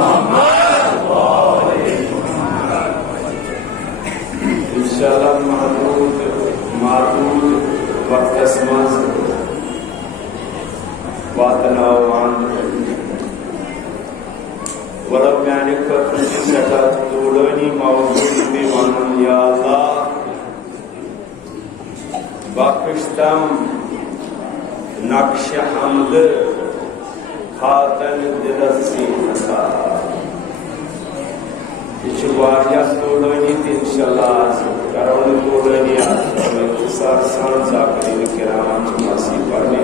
Muhammad workers मज वातनावान वलब मैंने खत्म सटा तोड़नी मौजूद में वानम या अल्लाह बख्शतम नक्श हमद खातन दिलसी हसा ये तोड़नी इंशाल्लाह करोड़ तोड़नी सार साकरीन किराम मसी पढ़ने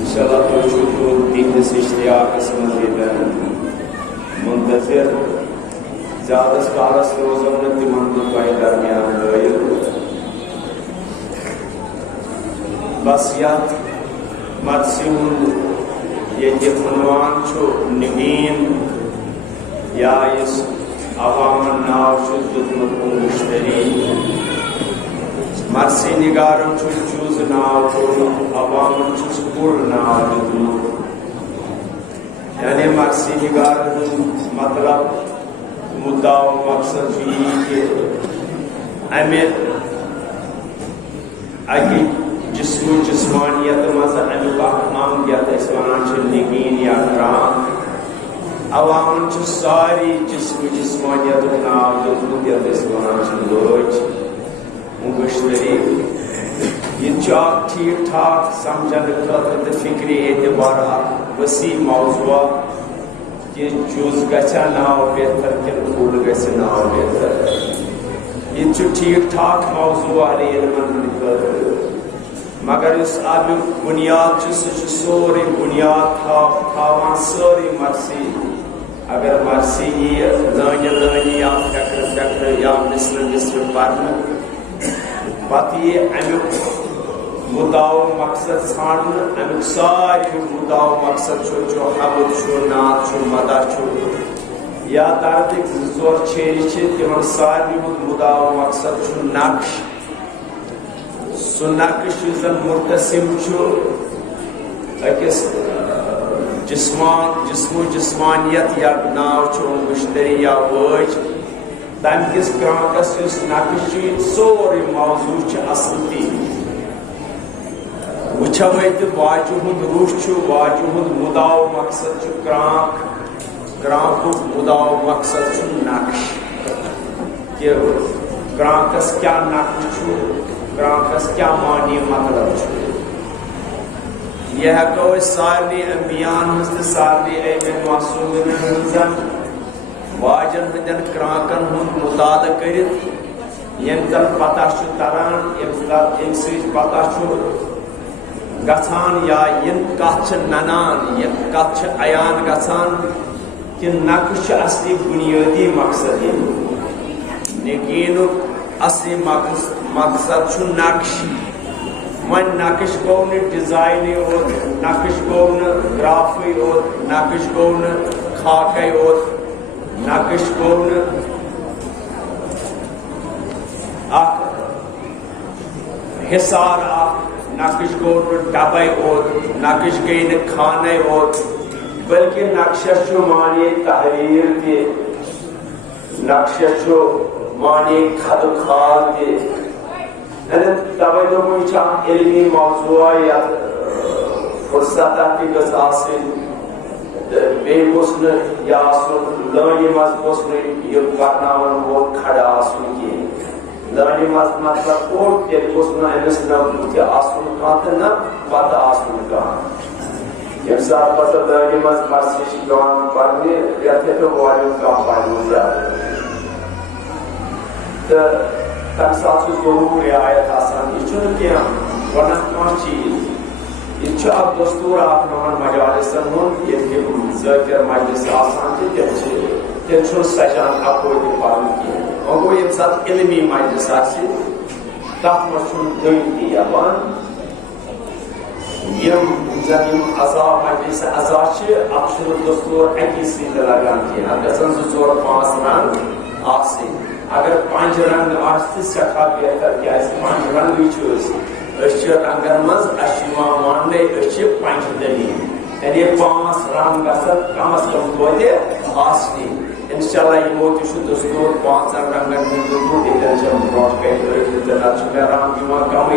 इंशाल्लाह तो शुरू दिन से इश्तियाक समझें मुंतज़िर ज़्यादा कालस रोज़ों ने तिमंद पाए दरमियान लोयल बस याद मत्स्यून ये जिफनवान चो निगीन या इस अवामन नाव शुद्ध मुश्तरी मर्सी निगारों चूज नाव को अवामन चूज पुल नाव यानी मर्सी निगारों मतलब मुद्दा मकसद ये कि अमेर आगे जिस्मानियत मज़ा अमिक निगीन या राम अवामन सारी जिस्मानियत नाव लोच मुश्तरी यह ठीक ठाक समझन खतर फिक्री एतबार वसी मौजूआ कि जुज गचा नाव बेहतर कि फूल गस नाव बेहतर यह ठीक ठाक मौजूआ मगर इस अमुक बुनियाद सोरे बुनियाद थावान सारी मर्सी अगर मर्सी यह लानी लानी या फक्र या मिस्र पढ़ने पत ये अमुक मुदाव मकसद छान अमुक सारी मुदाव मकसद हबद नात मदा या दर्दिक जोर छेरी तिम सारी मुदाव मकसद नक्श सह नक्श जन मुर्तसिम अकिस जिस्मानियत या नाव मुश्तरी या वज तम किस क्रांकस नक्श सोरे मौजू असल ती वुचो वाजु रूह वाजु मुदाव मकसद क्रांक मुदाव मकसद नक्श कि क्रांकस क्या नक्श क्रांकस क्या मानी मतलब यह हको सारे अम्बियान सारे मासूमिन वाजन हंदन क्रांकन मुताल कर पता तरान पता गसान या कत ननान कत अयान गसान कि नक्श असली बुनियादी मकसद निगीन असली मकसद नक्श वन नक्श गो न डिजाइन ओत नक्श गो न ग्राफ ओत नक्श गो न खाक ओत नक्श गो न हिसार नक्श गो न डबे ओत नक्श गई न खाने ओत बल्कि नक्श माने तहरीर के नक्श माने खद खाद के तवे इलमी मौजूआ या फुर्सत या लानी मज करनावन वो खड़ा आसन की लानी मज मतलब अमिस आसन कह तो न पत आसन कह ये साथ पता लानी मज मर्सी पढ़ने रेत वाले कम पढ़ तम साथ जरूर रियायत आसान यह वन चीज यह दस्तूर मजालिसन ज़ाकिर मजलिस तेल सजान अपोज पढ़न कह गो ये सात इलमी मजलिस तथ दिन तीवान अजा मजलिस अजा दस्तूर अकी सद लगान कह गन 2-4-5 रंग अगर 5 रंग सठा बेहतर क्या 5 रंग रंगन मज मानने पंचदनी यानी 5 रंग कम अज कम इंशाल्लाह ये मोती दोस्तों 5 रंगन में दोस्तों ब्रॉड पे कम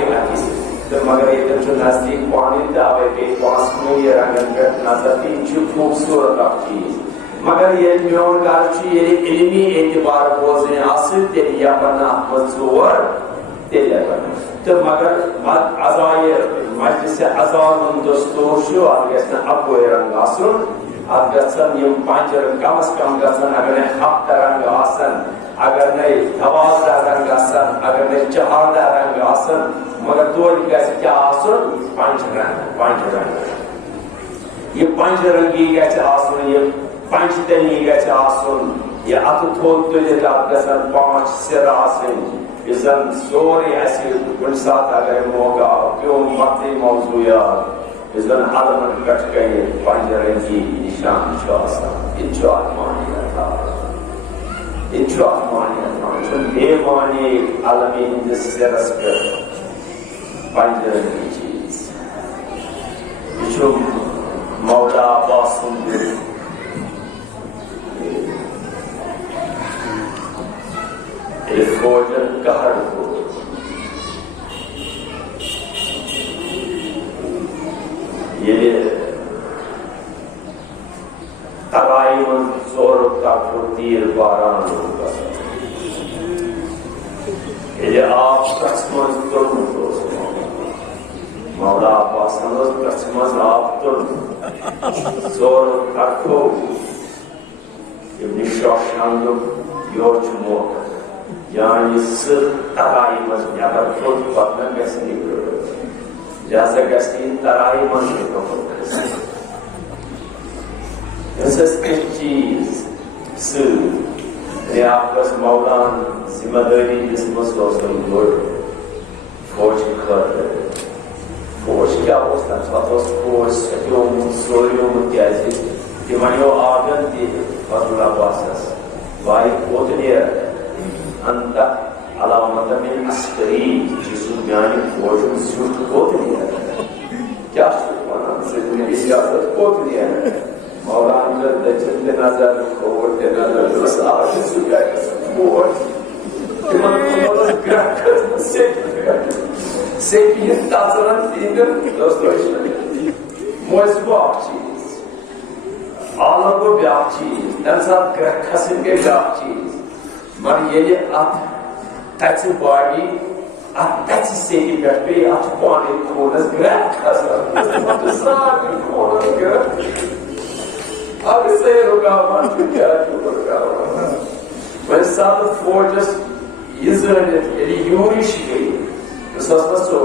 तो मगर ये नजदीक पानी तवे पे पास में ये रंगन पे नजर खूबसूरत चीज मगर ये म्योन घर ये इल्मी एतबार बोझने आसिल तेरी या बना मजूर तेरे बना तो मगर अज़ाए मजलिस अज़ान दोस्तों शो आगे अब वो रंग आसुन अगसन ये 5 रंग कम से कम गसन अगर हफ्त रंग आसन अगर नहीं 12 रंग आसन अगर नहीं 14 रंग आसन मगर दो कैसे क्या आसन 5 रंग ये 5 रंगी कैसे आसन ये 5 तनी कैसे आसन ये अत थोक तो ये गसन 5 सिर आसन इसन सोरे ऐसे कुछ अगर मौका क्यों मत मौजूदा इसन आलम कट गए 5 रंगी निशान इच्छा आत्मानियत इच्छा आत्मानियत बेमानी आलमी इंडस्ट्रियस पर 5 रंगी चीज इच्छा मौला बासुंद एक भोजन कहर को ये तराई में जोर का तीर बारान होगा ये आप कसमस तुम दोस्तों मौला बासनस कसमस आप तुम जोर रखो ये निशान योचमो yani tarai mas yagar tot patna gasni jasa gasni tarai mas ko essa cheese su e आपस मौलान जिम्मेदारी इस मसलों से लोड फौज कर फौज क्या होता है फौज फौज जो सोरियो मुत्याजी कि मानो आगन दी फजला वासस वाई कोतनिया अंत अलामत में अस्करी जिसु ज्ञानी फौज सूट कोतनिया क्या सुना से ने सियासत कोतनिया मौलान का दजल नजर खोट नजर बस आज सुका फौज कि मन ग्रह से ये ताजरन तीन दोस्तों मोइस चीज आलों को ब्याह चीज इंसान ग्रह खसिन के ब्याह चीज मर ये तच बॉडी तच से पे पानी खोनस ग्रह खसन सारी खोनस ग्रह अब से रुकावट क्या रुकावट वैसे साथ फोर्जस ये यूरिश गई तो सो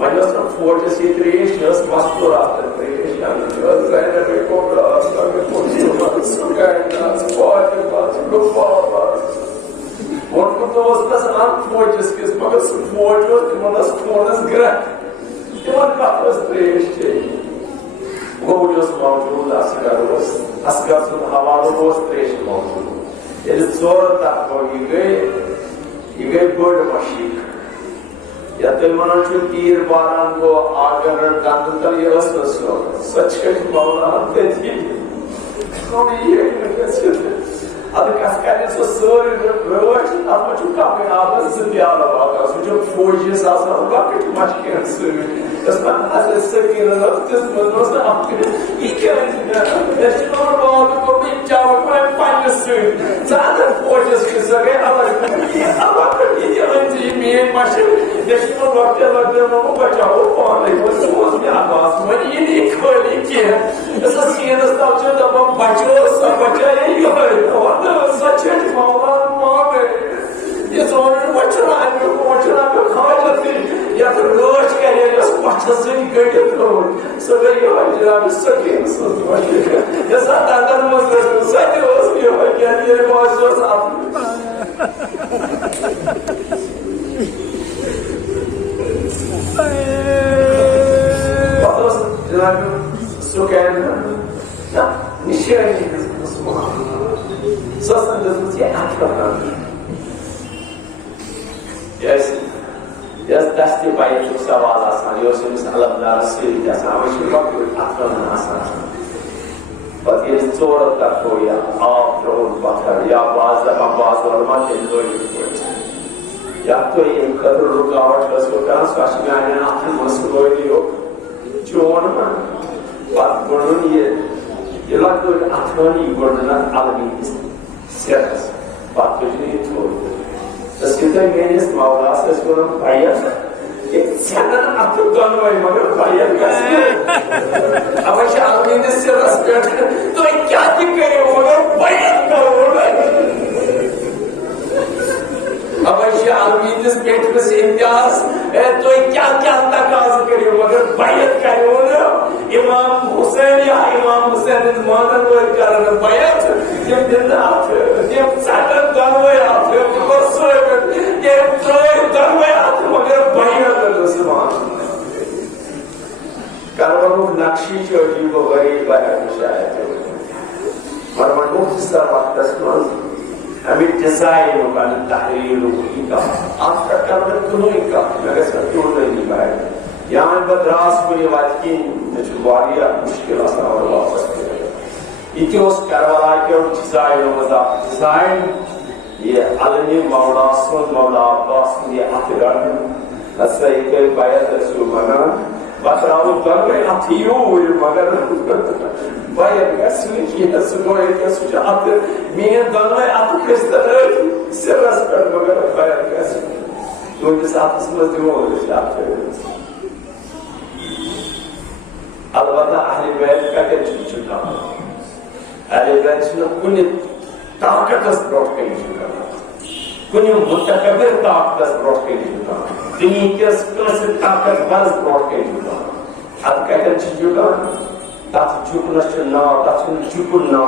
वजह से फोर्जस ये क्रिएशंस मस्तूर आता है क्रिएशन जो ज़ाहिर है को रास्ता में पहुंचे सुगाना स्पॉट बात को पावा और को तो बस आम फोर्जस के मगर फोर्जस के मतलब फोर्जस ग्रह तो का क्रिएशन गोजस मौजूद अस्कार सुन हवालो रोज त्रेश मौजूद ये जोर तक को ये गए बड़ मशीक या तो मनुष्य तीर बारान को आगर दंतल ये असलो सच के मौला हते थी कौन ये कैसे अब कास्काने सो सोर रोज आप चुका पे आप से प्यार लगा जो फोर्जेस आसा होगा कि मच के से das man alles seguir das nos आपके ये नेशनल रोड को भी जाओ कोई पानी से ज़्यादा फोर्जेस के सगे अब ये अंजी में मशीन नेशनल रोड के लगे वो बचाओ पानी वो सोच में आवाज में ये नहीं खोली के ऐसा सीन स्टाफ जो तब हम बचो सब बचाए ये और सच है मामला मामे ये सोने बचना खाते या तो रोज करे उस पच्चीस से गए तो सब ये हो जाए सके सब ये साथ अंदर मौजूद सके उस ये हो गया ये मौजूद आप बात जनाब सुकैन ना निश्चय सोचने जैसे ये आता Yes, that's the way to Savala San Yosef Alabdar City, that's how we should rock with Afghan Asa. पत ये चोर तक हो या आप रोड पत्थर या बाज और मत लोई या तो ये खतर रुकावट बस को ट्रांस काशी में आने आप मसलोई हो चोर में पत गुण ये लगता है अथवानी गुण अलमी सेरस पत तुझे तो इसके मेरे मावला से इसको हम भाइया सेनन अतु दोनों मगर भाइया कैसे अब ऐसे आदमी ने सेरस बैठ तो क्या करे मगर भाइया करो अब ऐसे आदमी ने बैठ में से इम्तियाज तो क्या तकाज करे मगर भाइया करो ना इमाम हुसैन या इमाम हुसैन मानन वो कारण भाइया ये दिन आते ये सागर दोनों आते परसों ये त्रोय दोनों आते मगर भाइया कर सुभान कारण नक्शी जो जीवो गरीब है शायद मरमनो जिसका वक्त स्मरण हमें डिजाइन होगा तहरीर होगा आपका कर्म तुम्हें का मगर सब जोड़ नहीं पाए यहाँ बदरास को ये बात की जुबारिया मुश्किल आसान और वापस इतने उस करवाला के और डिजाइन ये अलनी मौला अब्बास ये आखिर ऐसा एक बायत रसूल मगर बतराओ कर में अथियो मगर बायत कैसे की है सुनो एक कैसे आते मैं दोनों आप किस तरह सिरस कर मगर बायत कैसे तो के साथ समझ दो आते अलबत्ता अहले बैत का क्या चुका अहले बैत ने कुछ ताकत ब्रॉड के चुका कुछ मुतकबिर ताकत ब्रॉड के चुका दुनिया के स्पर्श ताकत बस ब्रॉड के चुका अब क्या चुका ताकत चुकना चुना ताकत चुकना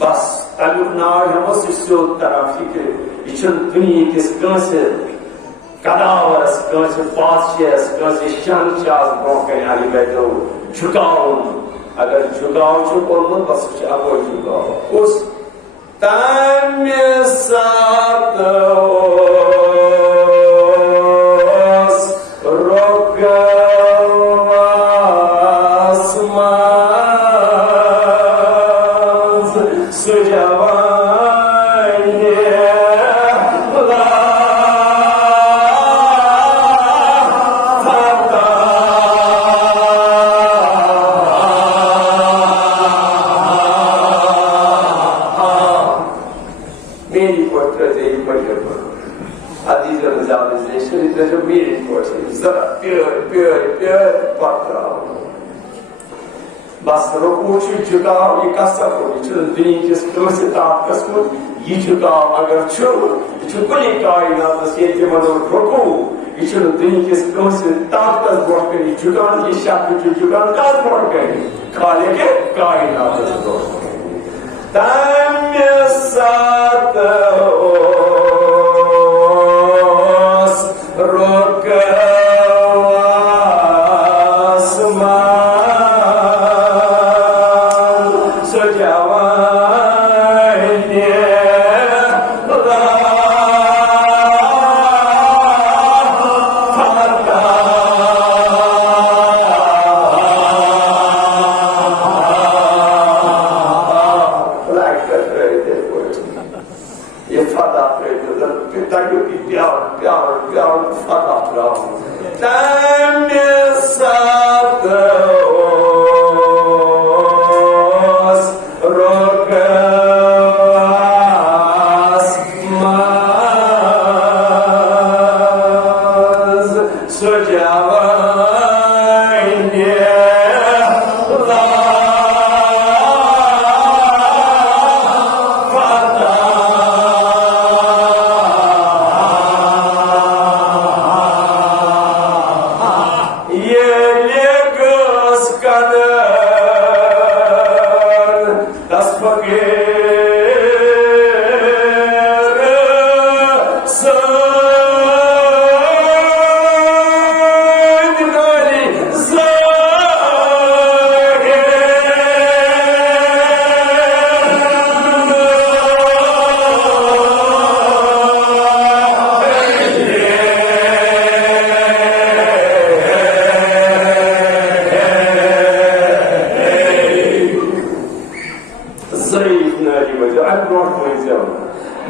बस तालुक ना हम सिस्टो तरफ के इचन दुनिया के स्पर्श कदावर स्पर्श पासियस स्पर्श शांचास ब्रॉड के अहले बैत झुकाओ अगर झुकाओ चुकों बस आपको झुकाओ उस तम सात बस रुकू झुकाओ ये कसब दुनिया के से ताकत ये झुकाओ अगर कुल कायनात के मनो रुकू ये दुनिया के से ताकत बढ़ गई झुकान ये शब्द झुकान का बढ़ गई खाले के कायनात तम सात रोक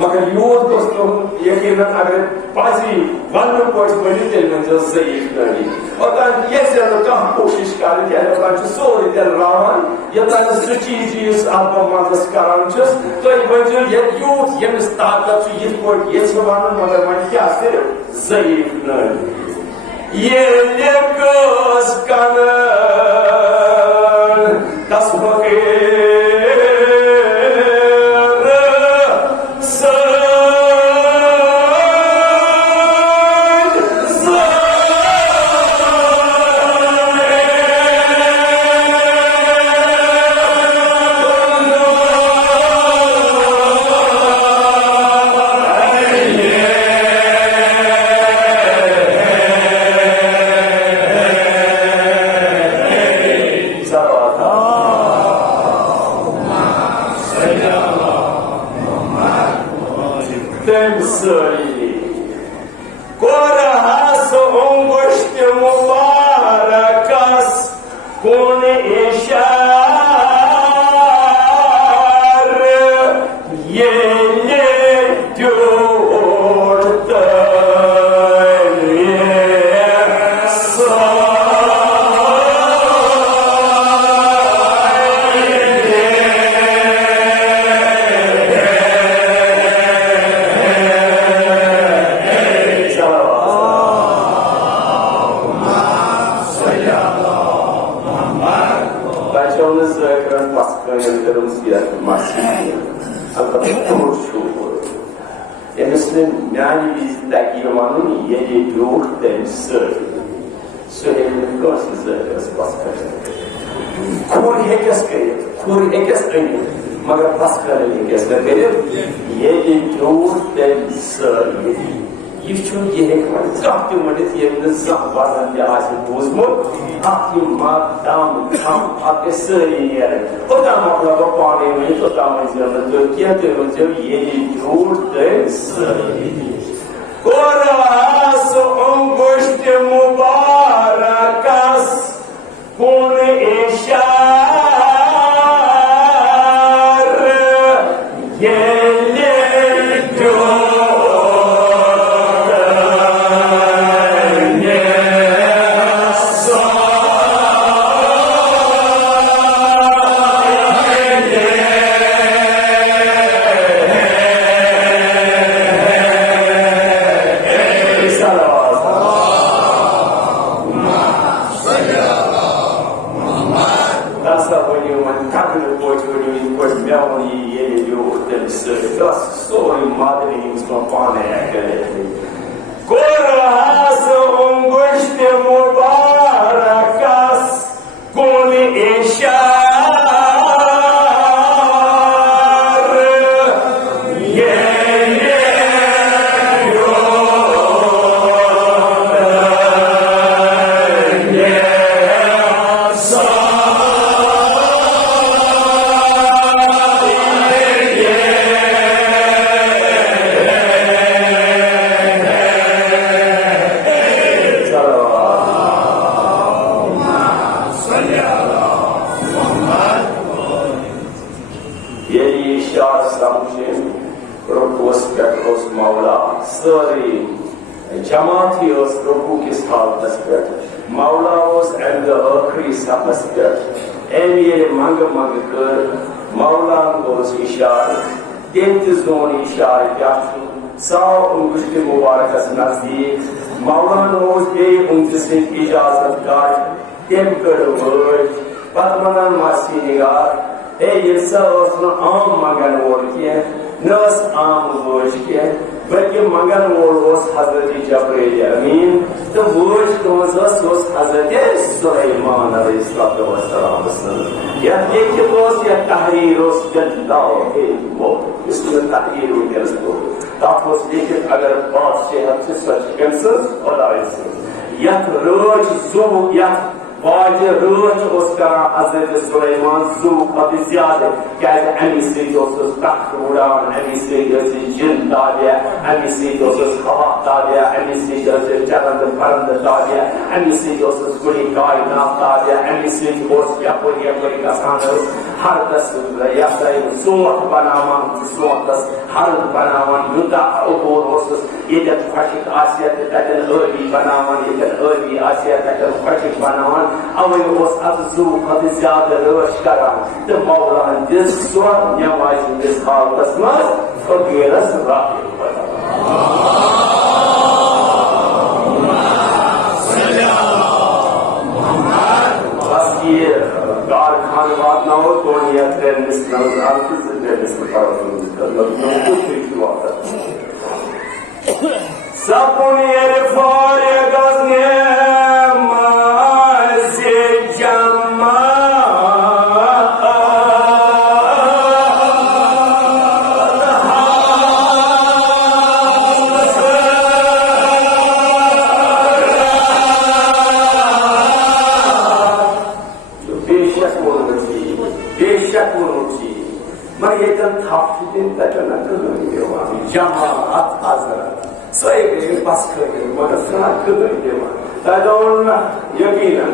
मगर यूथ दोस्तों यकीनन अगर पाजी वन कोच बनी तेल में जो सही नहीं और तान ये से तो कम कोशिश कर दिया है तान सोरी तेल रावन ये तान स्ट्रेटजीज आपको मदद करांचस तो ये बंजो ये यूथ ये ताकत ये कोई ये सवाल मगर मन क्या सिर्फ सही नहीं ये लेकस कन तस्बके मगर बस कर ये ये काफी मदद ये बात आज बोझमुत आपकी माताम हम आपके सरियर होता मतलब पानी में तो तामज़ जो किया तो जो ये झूठ कोरास अंगुष्ठ मुबारकस कौन इशार ये हर बनावन युद्धा ओर ओसस ये खुशिक आसियत तन अली बनावन ये अली आसियत तन खुशिक बनावन अवे ओस अजू खत ज्यादा रश करान तो मौलान जिस सो नमाज इस हालत में फकीरस राह बस ये गार खान बात ना हो तो ये ट्रेन मिस ना हो आपकी जिंदगी मिस करो सपने फारे गजने मासे जमा मगर ये थाफिदिन तकना देवा जमात हजरत सही बस करें मगर साथ करें देवा तदोन यकीना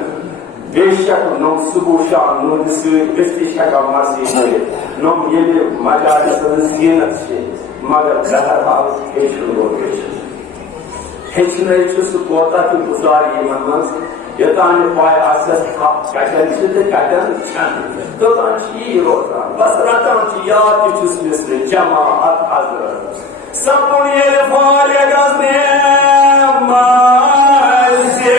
बेशक नम सुबह शाम नम से इस्तिशका मासी है नम ये मजालिस ज़ीनत से मगर बहरहाल हेचने चुस कोता की गुजारी मनमस यतान पाय आसस कटन से कटन छन तो तांची रोजा बस रतन की याद चुस मिस्र जमात हजरत सपने फारे गजने मासे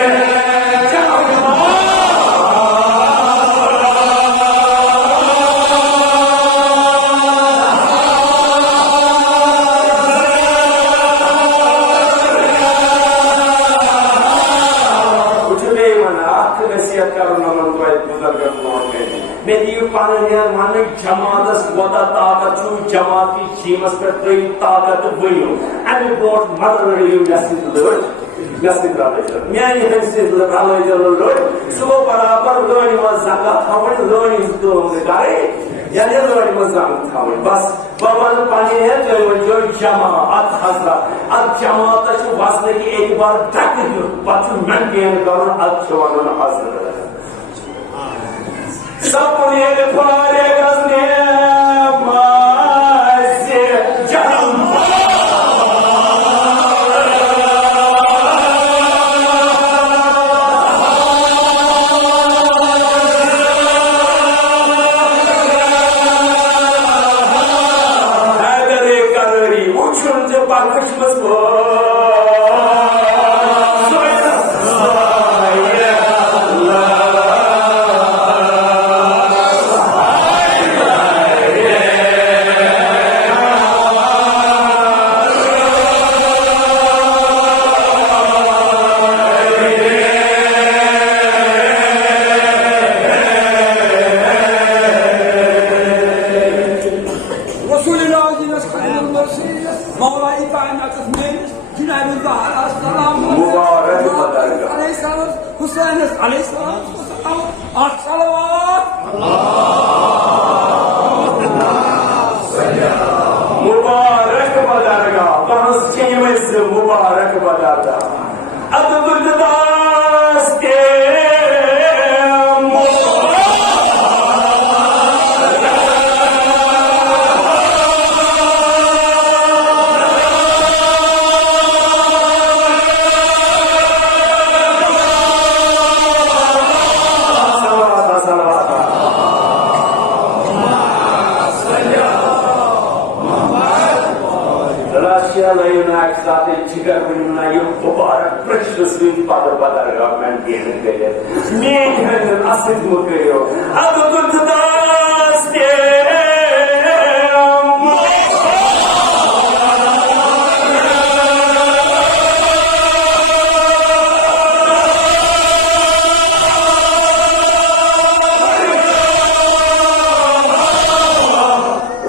माने जमात वदा ताकत जमात की चीमस पर त्रिम ताकत वयो अमे बोट मदर रियो नसीब मैं सुबह बराबर लोनी मजा थावन लोनी तो गारे यानी लोनी मजा थावन बस बाबा पानी है जो जमात हजरत अब जमात वास्ते की एक बार तक पथ मेंटेन करो अच्छवन हजरत सपने फारे गजने मासे जमा हैदरे कररी उछुन से पाखश मसो मुबारक बदरगा मुबारक बदरगा अब बुर्दास के जिगर बनना ये मुबारक प्रश्न पादर पादर गवर्नमेंट देने के लिए मैं असद मुकरियो अब बुर्दास के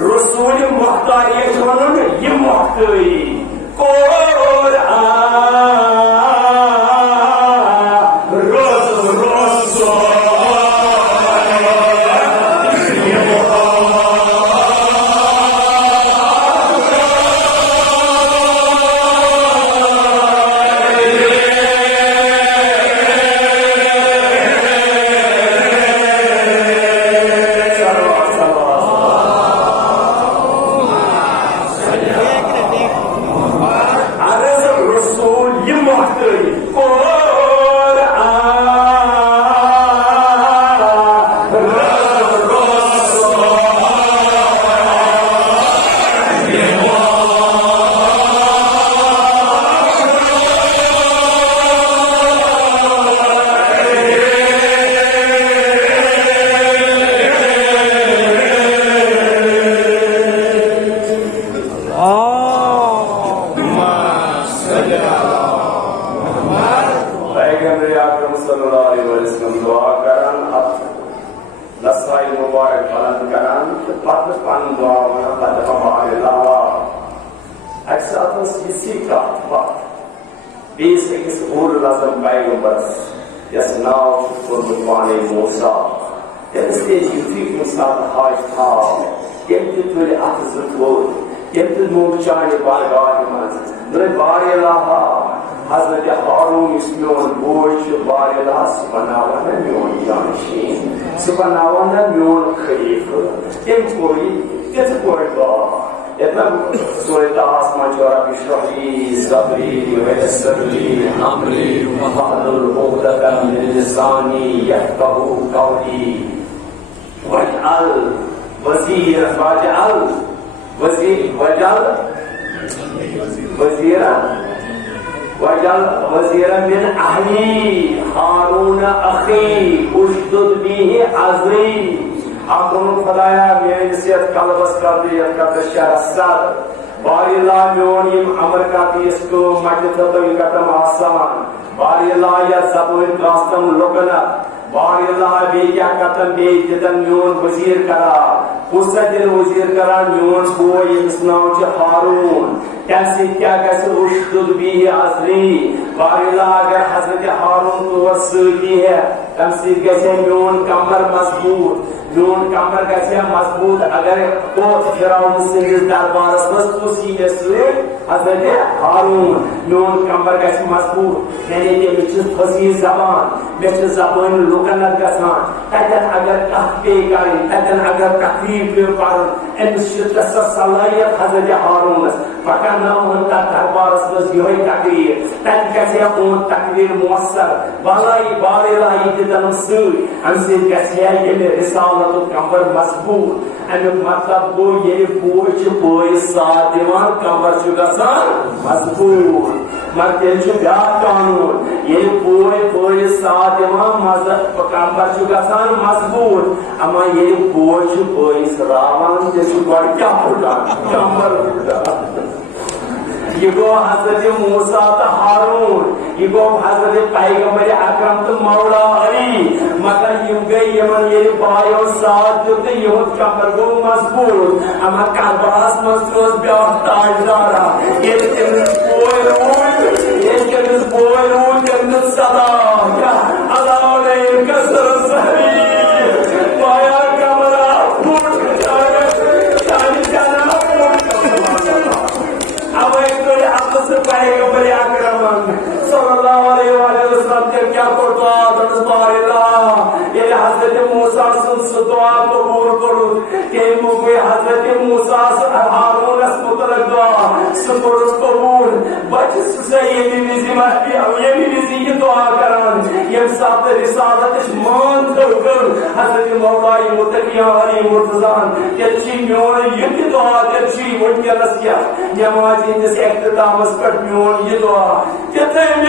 रसूल मुख्तारियत वनन ये मुख्तारी पैगंबर आकरम सल्लल्लाहु अलैहि वसल्लम दुआ करान अब लसाई मुबारक बुलंद करान तो पत्त पान दुआ वना पत्त बारे लावा अक्सर इसी का बात बीस इस उल लज़म पैगंबर यस्नाव कुर्बानी मूसा इसलिए युद्ध के साथ हाज था ये तुझे आत्मसुखो ये तुझ मोचाने बारगाह में नरे बारेलाहा हज़रत हारून इसमें बोझ बारेलाहा सुबहानाल्लाह में जानशीन सुबहानाल्लाह में खलीफ ये कोई इतना सूरत आसमान चौरा बिश्रही सबरी वयसरली अमरी वहलुल उक़दतम मिन लिसानी यफ़क़हू क़ौली वजअल वज़ीरा मिन अहली हारून अखी उश्दुद बिही अज़री आप दोनों खुदाया मेरी नसीहत कलबस कर दी का शहर बारिला म्योन यम अमर का इसको मजद तो इकतम आसान बारिला या ज़बून कास्तम लोगना बारिला बे क्या कतम बे जितन म्योन वज़ीर करा उससे दिल वज़ीर करा म्योन बोय इसनाव च हारून कैसे क्या कैसे उश्दुद भी अज़री बारिला अगर हज़रत हारून को वसीली है तमसीद कैसे म्योन कमर मजबूत नून कमर कैसे मजबूत अगर तो फिरौन से दरबार मस्तूसी में से हज़रत हारून नून कमर कैसे मजबूत यानी कि मिचुस फसी ज़बान मिचुस ज़बान लुकनत का सान तजन अगर कहते करें तजन अगर तकरीब पे पर इन शिद्दत सलाहियत हज़रत हारून पका ना उनका दरबार में यही तकरीर तज कैसे उन तकरीर मुअस्सर बालाई बारिलाई जितन से हमसे कैसे ये रिसाल कमर मजबूत अमिक मतलब गो ये बोझ बोय साथ दिवान कमर गसान मजबूत मगर ब्या कानून ये बोझ साथ दिवान कमर गसान मजबूत अमा ये बोझ बोय रावण जैसे क्या होगा कमर ये गो हज़रत मूसा तो हारून ये गो हज़रत पैगंबर अकरम तो मौला अली मगर ये गए यमन ये बायो साथ जो तो ये कमर गो मजबूत अमा करबास मजबूत ब्याह ताजदारा ये तेरे बोल जन्नत सदा क्या अल्लाह ने कसर सहरी पाया कमरा फूट जाए जानी जाना अब एक तो आपस में पैगंबर अकरम सल्लल्लाहु अलैहि वसल्लम के क्या करता दरबारिला ये हज़रत मूसा से दुआ कबूल करो के मुझे हज़रत मूसा से हारून से मुतलक दुआ सुकुर कबूल बच से ये भी की दुआ करान ये साथ रिसालत मान कर हज़रत मौलाई मुतकिया अली मुर्तज़ान के ची म्योन ये दुआ के ची वट के रसिया नमाज इन से इख्तिताम पर म्योन ये दुआ कहते हैं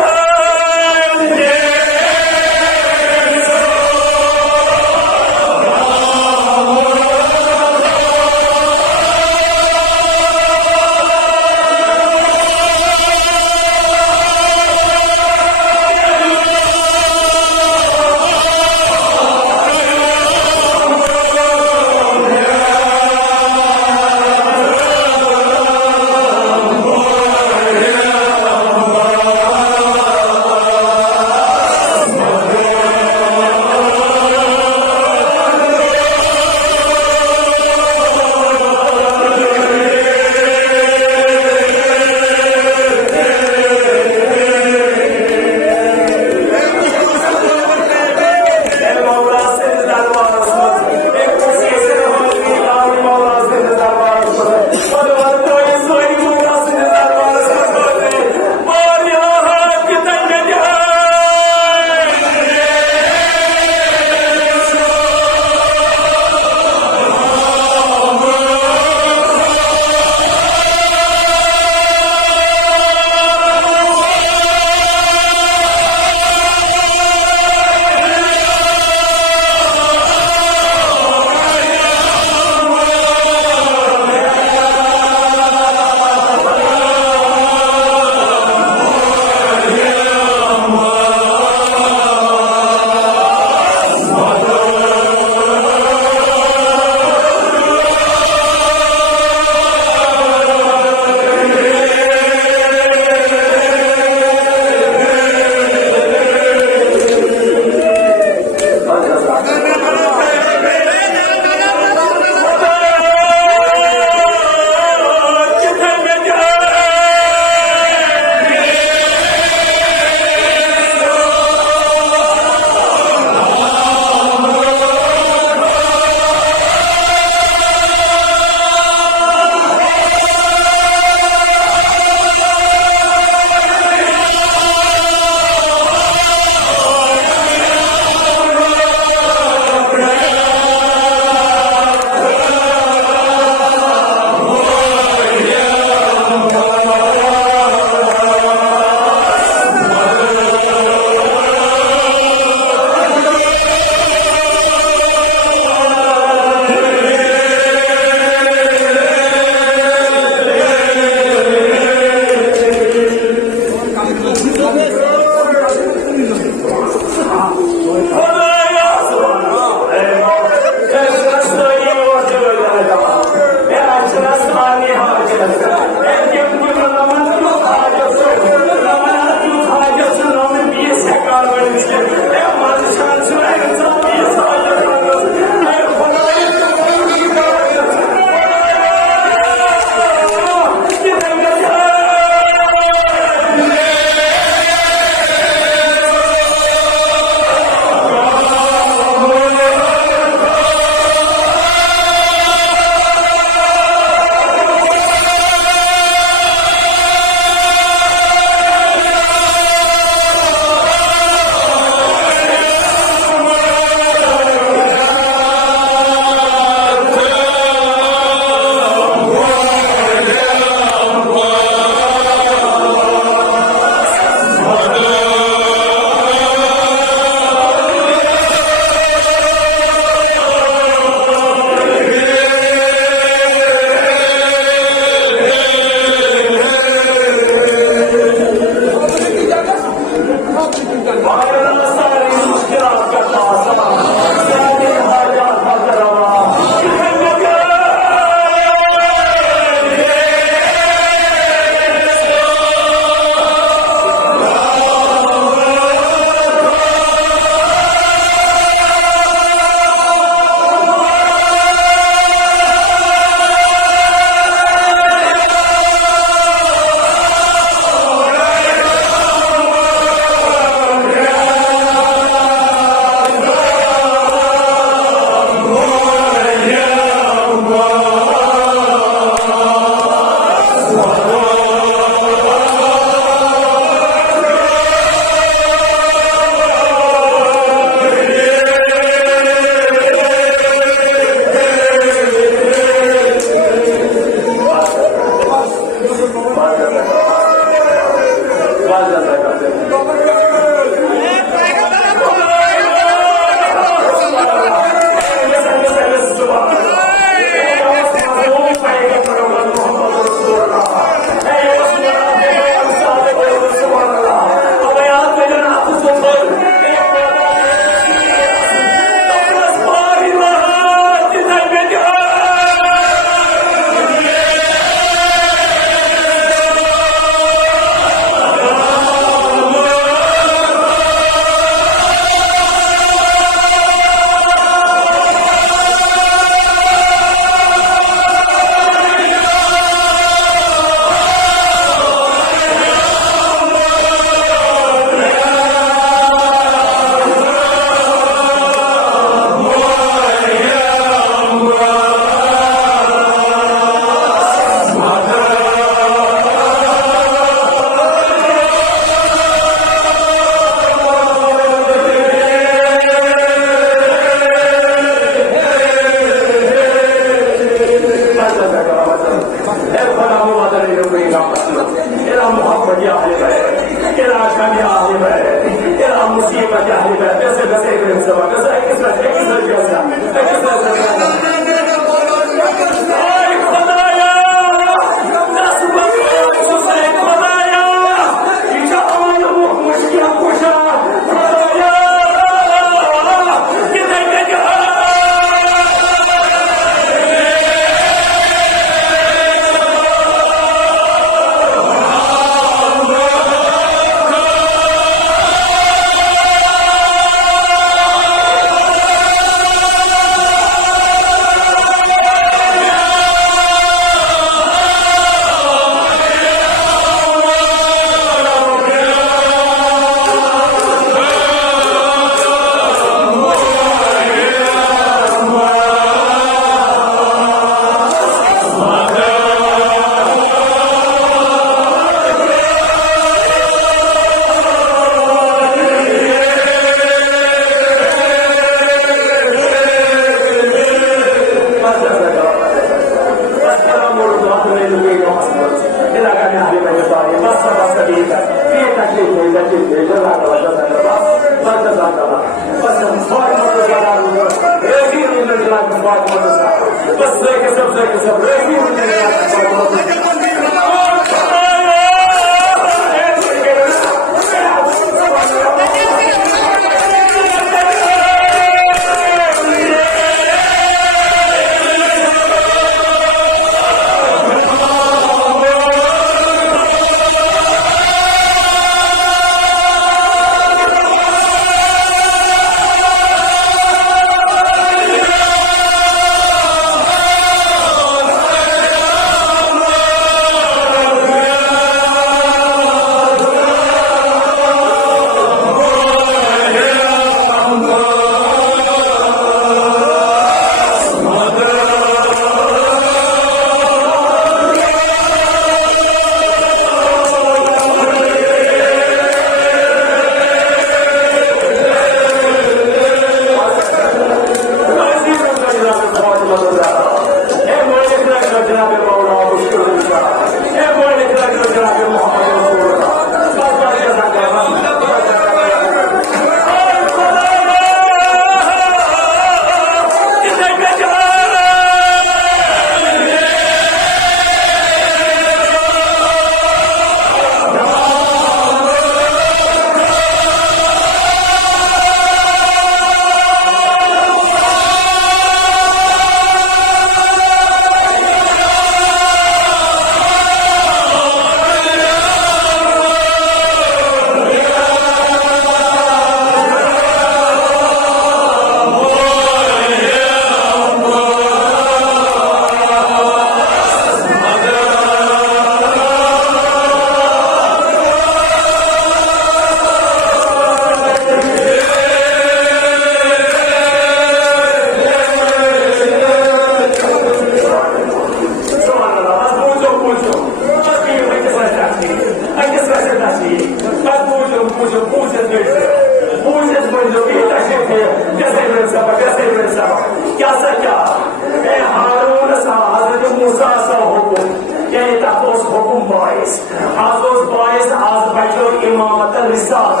आज boys आज बचो इमामत रिसाल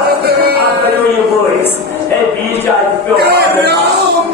आज करो ये boys ए बीच आज पे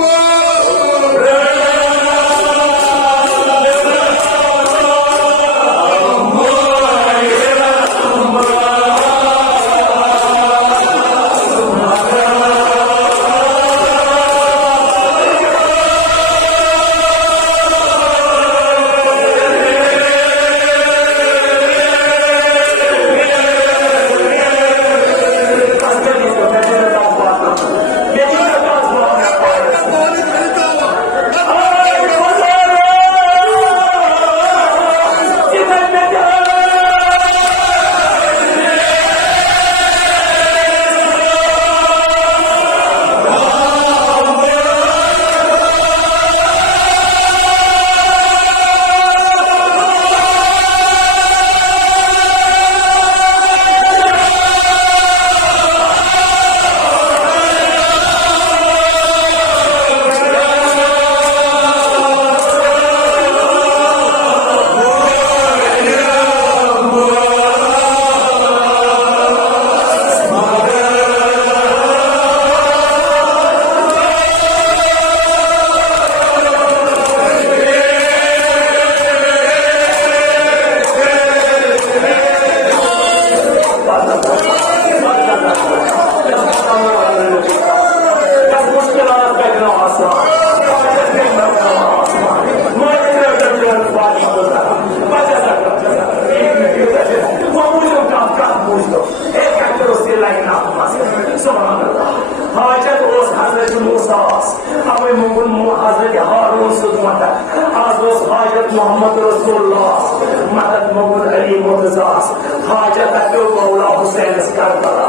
मोहम्मद रसूलुल्लाह मदद मोहम्मद अली मुर्तज़ा हाजत अब्दुल मौला हुसैन करबला